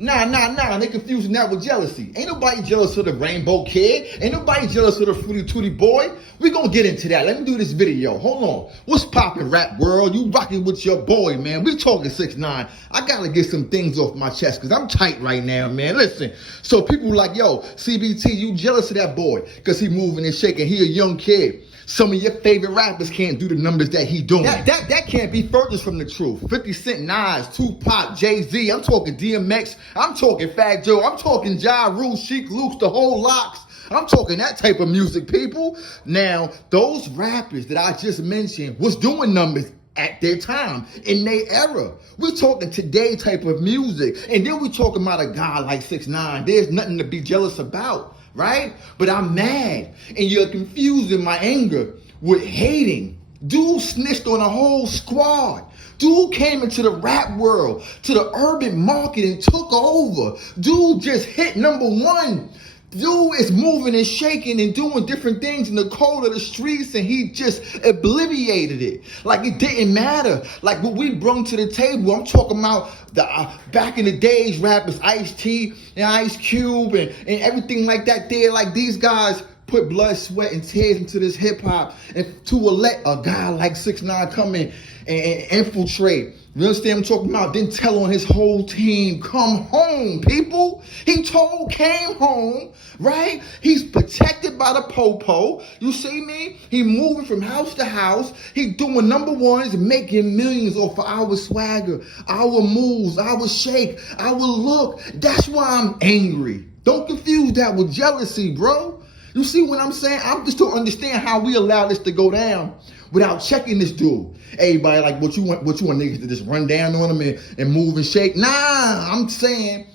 Nah. They confusing that with jealousy. Ain't nobody jealous of the Rainbow Kid. Ain't nobody jealous of the Fruity Tooty Boy. We gonna get into that. Let me do this video. Hold on. What's poppin', rap world? You rocking with your boy, man. We talking 6ix9ine. I gotta get some things off my chest because I'm tight right now, man. Listen. So people like, yo, CBT, you jealous of that boy because he moving and shaking. He a young kid. Some of your favorite rappers can't do the numbers that he doing. That can't be furthest from the truth. 50 Cent, Nas, Tupac, Jay-Z. I'm talking DMX. I'm talking Fat Joe. I'm talking Ja Rule, Sheek Luke, the whole Locks. I'm talking that type of music, people. Now, those rappers that I just mentioned was doing numbers at their time, in their era. We're talking today type of music. And then we talking about a guy like 6ix9ine. There's nothing to be jealous about. Right? But I'm mad, and you're confusing my anger with hating. Dude snitched on a whole squad. Dude came into the rap world, to the urban market and took over. Dude just hit #1. Dude is moving and shaking and doing different things in the cold of the streets, and he just obliterated it. Like it didn't matter. Like what we brought to the table. I'm talking about the back in the days, rappers Ice-T and Ice Cube and everything like that there. Like these guys put blood, sweat, and tears into this hip hop, and to let a guy like 6ix9ine come in and infiltrate. You understand what I'm talking about? Then tell on his whole team, come home, people. He came home, right? He's protected by the popo. You see me? He moving from house to house. He doing #1s, making millions off of our swagger, our moves, our shake, our look. That's why I'm angry. Don't confuse that with jealousy, bro. You see what I'm saying? I'm just don't understand how we allow this to go down without checking this dude. Everybody like, what you want niggas to just run down on him and move and shake? Nah, I'm saying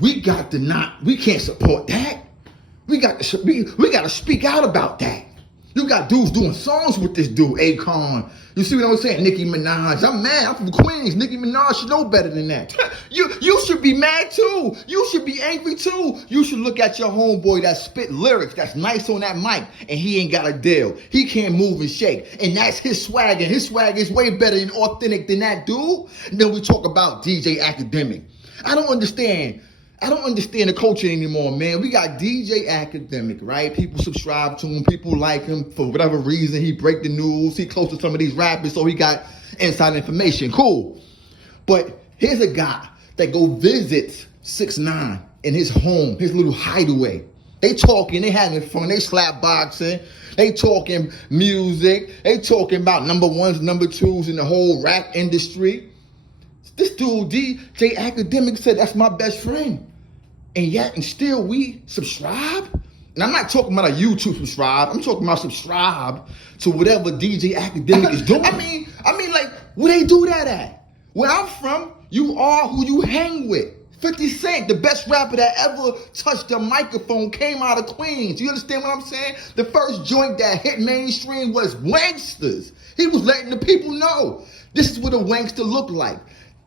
we can't support that. We got to speak out about that. You got dudes doing songs with this dude, Akon. You see what I'm saying? Nicki Minaj. I'm mad. I'm from Queens. Nicki Minaj should know better than that. You should be mad too. You should be angry too. You should look at your homeboy that spit lyrics, that's nice on that mic, and he ain't got a deal. He can't move and shake. And that's his swag. And his swag is way better and authentic than that dude. And then we talk about DJ Academic. I don't understand the culture anymore, man. We got DJ Academic, right? People subscribe to him. People like him for whatever reason. He break the news. He close to some of these rappers, so he got inside information. Cool. But here's a guy that go visit 6ix9ine in his home, his little hideaway. They talking, they having fun, they slap boxing, they talking music, they talking about #1s, #2s in the whole rap industry. This dude, DJ Academic, said that's my best friend. And yet, and still, we subscribe? And I'm not talking about a YouTube subscribe. I'm talking about subscribe to whatever DJ Academic is doing. I mean, like, where they do that at? Where I'm from, you are who you hang with. 50 Cent, the best rapper that ever touched the microphone, came out of Queens. You understand what I'm saying? The first joint that hit mainstream was Wanksters. He was letting the people know, this is what a wankster look like.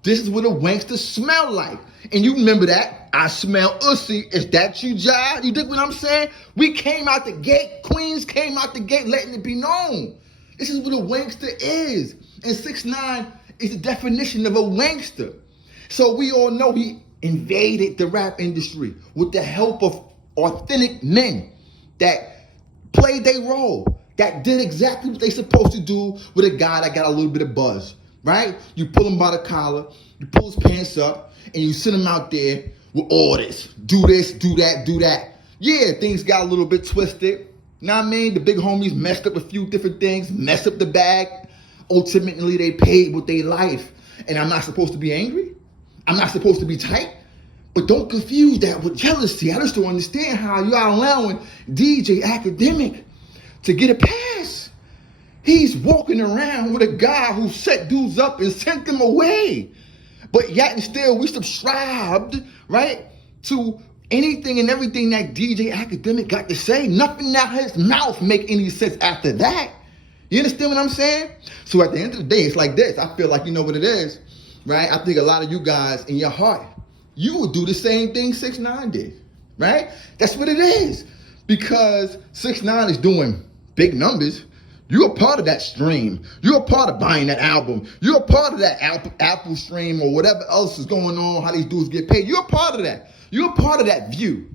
This is what a wankster smell like. And you remember that. I smell ussy. Is that you, Ja? You dig what I'm saying? We came out the gate. Queens came out the gate letting it be known. This is what a wankster is. And 6ix9ine is the definition of a wankster. So we all know he invaded the rap industry with the help of authentic men that played their role, that did exactly what they supposed to do with a guy that got a little bit of buzz. Right? You pull him by the collar, you pull his pants up, and you send him out there with orders. Do this, do that, do that. Yeah, things got a little bit twisted. Know what I mean? The big homies messed up a few different things, messed up the bag. Ultimately, they paid with their life. And I'm not supposed to be angry? I'm not supposed to be tight? But don't confuse that with jealousy. I just don't understand how y'all allowing DJ Academic to get a pass. He's walking around with a guy who set dudes up and sent them away. But yet and still, we subscribed, right, to anything and everything that DJ Academic got to say. Nothing out his mouth make any sense after that. You understand what I'm saying? So at the end of the day, it's like this. I feel like you know what it is, right? I think a lot of you guys in your heart, you would do the same thing 6ix9ine did, right? That's what it is. Because 6ix9ine is doing big numbers, You're a part of that stream. You're a part of buying that album. You're a part of that Apple stream or whatever else is going on, how these dudes get paid. You're a part of that. You're a part of that view.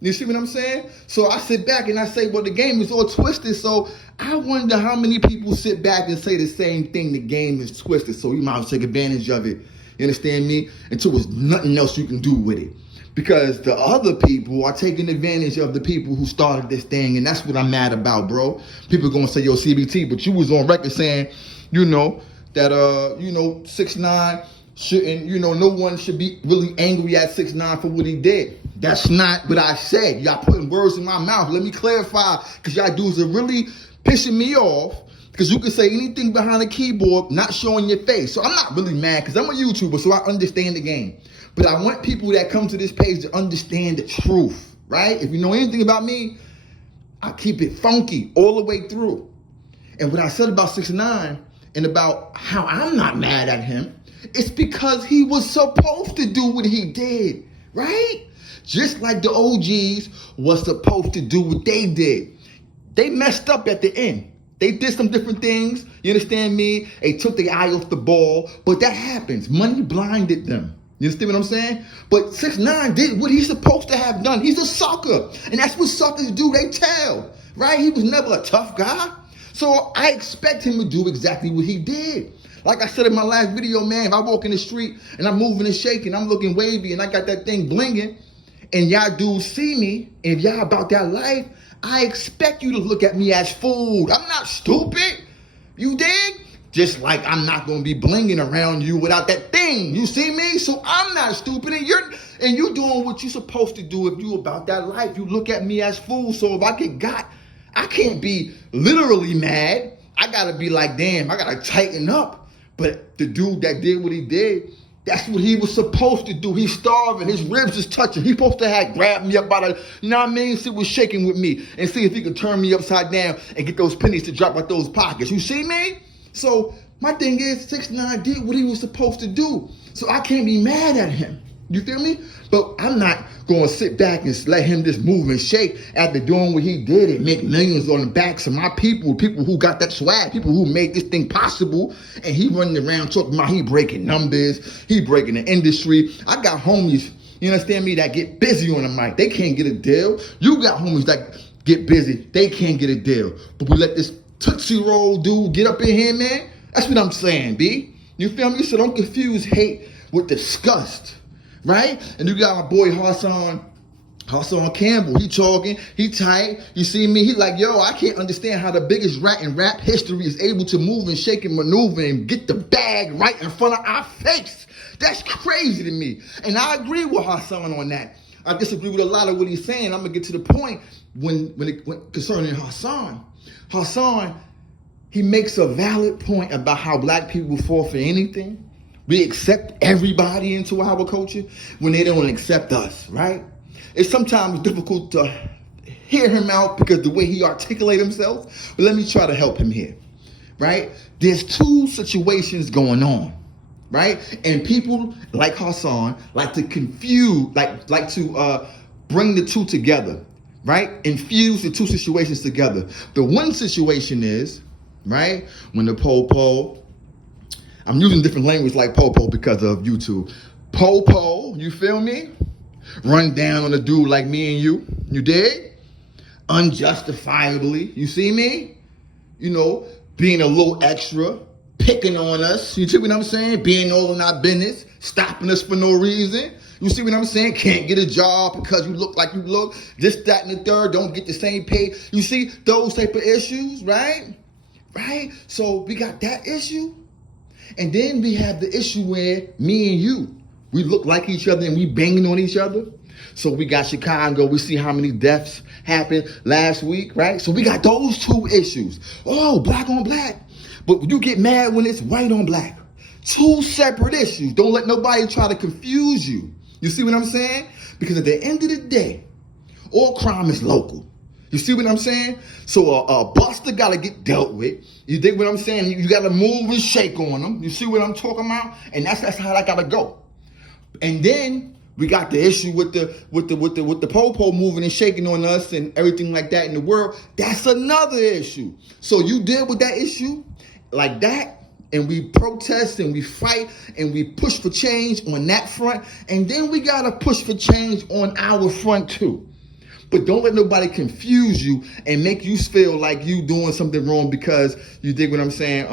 You see what I'm saying? So I sit back and I say, well, the game is all twisted. So I wonder how many people sit back and say the same thing. The game is twisted. So you might as well take advantage of it. You understand me? Until there's nothing else you can do with it. Because the other people are taking advantage of the people who started this thing. And that's what I'm mad about, bro. People are going to say, yo, CBT, but you was on record saying, that, 6ix9ine shouldn't, no one should be really angry at 6ix9ine for what he did. That's not what I said. Y'all putting words in my mouth. Let me clarify, because y'all dudes are really pissing me off. Because you can say anything behind the keyboard, not showing your face. So I'm not really mad, because I'm a YouTuber, so I understand the game. But I want people that come to this page to understand the truth, right? If you know anything about me, I keep it funky all the way through. And what I said about 6ix9ine and about how I'm not mad at him, it's because he was supposed to do what he did, right? Just like the OGs was supposed to do what they did. They messed up at the end. They did some different things, you understand me? They took their eye off the ball, but that happens. Money blinded them. You understand what I'm saying? But 6ix9ine did what he's supposed to have done. He's a sucker. And that's what suckers do. They tell, right? He was never a tough guy. So I expect him to do exactly what he did. Like I said in my last video, man, if I walk in the street and I'm moving and shaking, I'm looking wavy and I got that thing blinging, and y'all dudes see me, and if y'all about that life, I expect you to look at me as food. I'm not stupid. You dig? Just like I'm not going to be blinging around you without that thing. You see me? So I'm not stupid. And you're doing what you're supposed to do if you about that life. You look at me as fool. So if I get got, I can't be literally mad. I got to be like, damn, I got to tighten up. But the dude that did what he did, that's what he was supposed to do. He's starving. His ribs is touching. He's supposed to have grabbed me up by the, you know what I mean? See, was shaking with me and see if he could turn me upside down and get those pennies to drop out those pockets. You see me? So my thing is, 6ix9ine did what he was supposed to do. So I can't be mad at him. You feel me? But I'm not going to sit back and let him just move and shake after doing what he did and make millions on the backs of my people who got that swag, people who made this thing possible. And he running around talking about he breaking numbers, he breaking the industry. I got homies, you understand me, that get busy on the mic. They can't get a deal. You got homies that get busy. They can't get a deal. But we let this Tootsie Roll dude get up in here, man. That's what I'm saying, B. You feel me? So don't confuse hate with disgust, right? And you got my boy Hassan Campbell. He talking, he tight. You see me? He like, yo, I can't understand how the biggest rat in rap history is able to move and shake and maneuver and get the bag right in front of our face. That's crazy to me. And I agree with Hassan on that. I disagree with a lot of what he's saying. I'm gonna get to the point when concerning Hassan. Hassan, he makes a valid point about how black people fall for anything. We accept everybody into our culture when they don't accept us, right? It's sometimes difficult to hear him out because the way he articulates himself, but let me try to help him here, right? There's two situations going on, right? And people like Hassan like to confuse, like to bring the two together, right? Infuse the two situations together. The one situation is, right, when the po-po, I'm using different language like po-po because of YouTube. Po-po, you feel me? Run down on a dude like me and you dig? Unjustifiably, you see me? You know, being a little extra, picking on us, you see what I'm saying? Being all in our business, stopping us for no reason. You see what I'm saying? Can't get a job because you look like you look. This, that, and the third, don't get the same pay. You see those type of issues, right? Right? So we got that issue. And then we have the issue where me and you, we look like each other and we banging on each other. So we got Chicago. We see how many deaths happened last week, right? So we got those two issues. Oh, black on black. But you get mad when it's white on black. Two separate issues. Don't let nobody try to confuse you. You see what I'm saying? Because at the end of the day, all crime is local. You see what I'm saying? So a buster got to get dealt with. You dig what I'm saying? You got to move and shake on them. You see what I'm talking about? And that's how that got to go. And then We got the issue with the po-po moving and shaking on us and everything like that in the world. That's another issue. So you deal with that issue like that, and we protest and we fight and we push for change on that front, and then we gotta push for change on our front too. But don't let nobody confuse you and make you feel like you doing something wrong because you dig what I'm saying.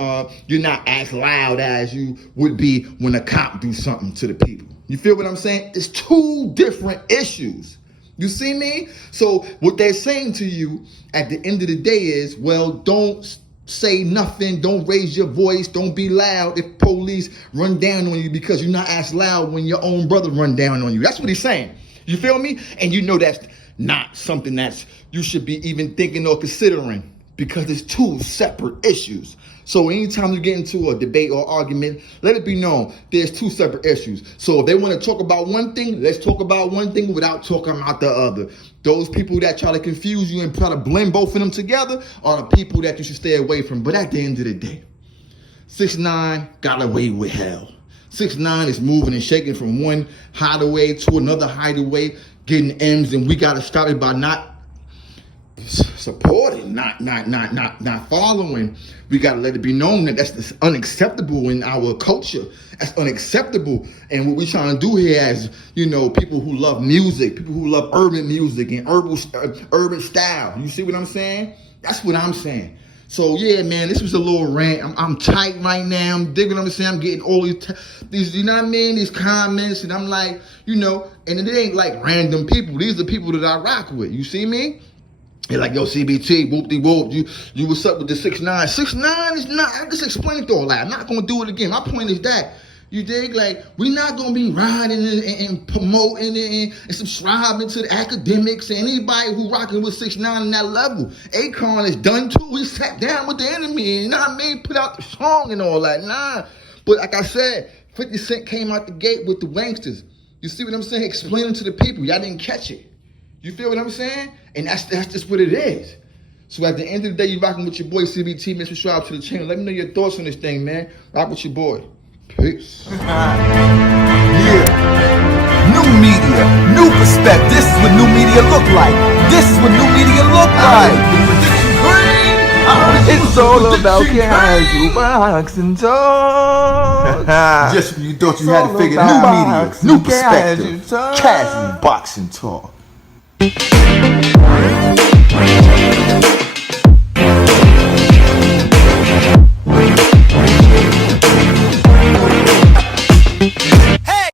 You're not as loud as you would be when a cop do something to the people. You feel what I'm saying? It's two different issues. You see me? So what they're saying to you at the end of the day is, well, don't say nothing, don't raise your voice, don't be loud if police run down on you because you're not as loud when your own brother run down on you. That's what he's saying. You feel me? And you know that's not something that you should be even thinking or considering because it's two separate issues. So anytime you get into a debate or argument, let it be known there's two separate issues. So if they want to talk about one thing, let's talk about one thing without talking about the other. Those people that try to confuse you and try to blend both of them together are the people that you should stay away from. But at the end of the day, 6ix9ine got away with hell. 6ix9ine is moving and shaking from one hideaway to another hideaway, getting M's, and we gotta stop it by not supporting, not following. We gotta let it be known that that's unacceptable in our culture. That's unacceptable. And what we're trying to do here as, you know, people who love music, people who love urban music and urban style. You see what I'm saying? That's what I'm saying. So yeah, man, this was a little rant. I'm tight right now. I'm digging what I'm saying. I'm getting all these, you know what I mean? These comments, and I'm like, you know, and it ain't like random people. These are people that I rock with. You see me? They're like, yo, CBT, whoop-de-whoop, you what's up with the 6ix9ine? 6ix9ine is not, I just explained all that. I'm not gonna do it again. My point is that, you dig? Like, we're not gonna be riding and promoting and subscribing to the academics and anybody who rocking with 6ix9ine on that level. Akon is done too. He sat down with the enemy, you know what I mean? Put out the song and all that. Nah. But like I said, 50 Cent came out the gate with the Wanksters. You see what I'm saying? Explaining to the people. Y'all didn't catch it. You feel what I'm saying? And that's just what it is. So at the end of the day, you rocking with your boy CBT. Man, subscribe to the channel. Let me know your thoughts on this thing, man. Rock with your boy. Peace. Yeah. New media, new perspective. This is what new media look like. This is what new media look like. It's all about casual boxing talk. Just when you thought you had to figure new media, new perspective, casual boxing talk.